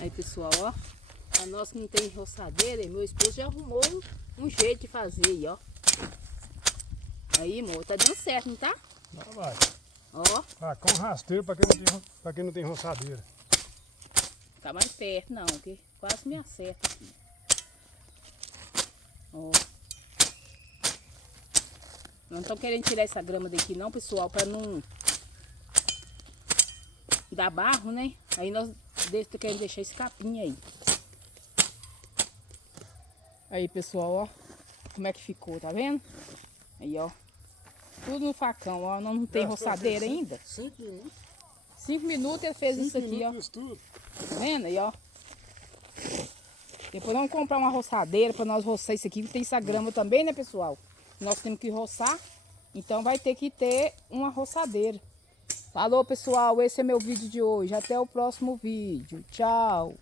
Aí, pessoal, ó. A nossa que não tem roçadeira, e meu esposo já arrumou um jeito de fazer aí, ó. Aí, amor, tá dando certo, não tá? Não vai. Ó. Ah, com rasteiro pra quem não tem roçadeira. Tá mais perto, não, que quase me acerta aqui. Ó. Não estão querendo tirar essa grama daqui não, pessoal, pra não dar barro, né? Aí nós queremos deixar esse capim aí. Aí, pessoal, ó. Como é que ficou, tá vendo? Aí, ó. Tudo no facão, ó. Não tem roçadeira ainda. 5 minutos. 5 minutos ele fez isso aqui, ó. Tudo. Tá vendo aí, ó? Depois vamos comprar uma roçadeira para nós roçar isso aqui, que tem essa grama também, né, pessoal? Nós temos que roçar, então vai ter que ter uma roçadeira. Falou, pessoal, esse é meu vídeo de hoje. Até o próximo vídeo. Tchau!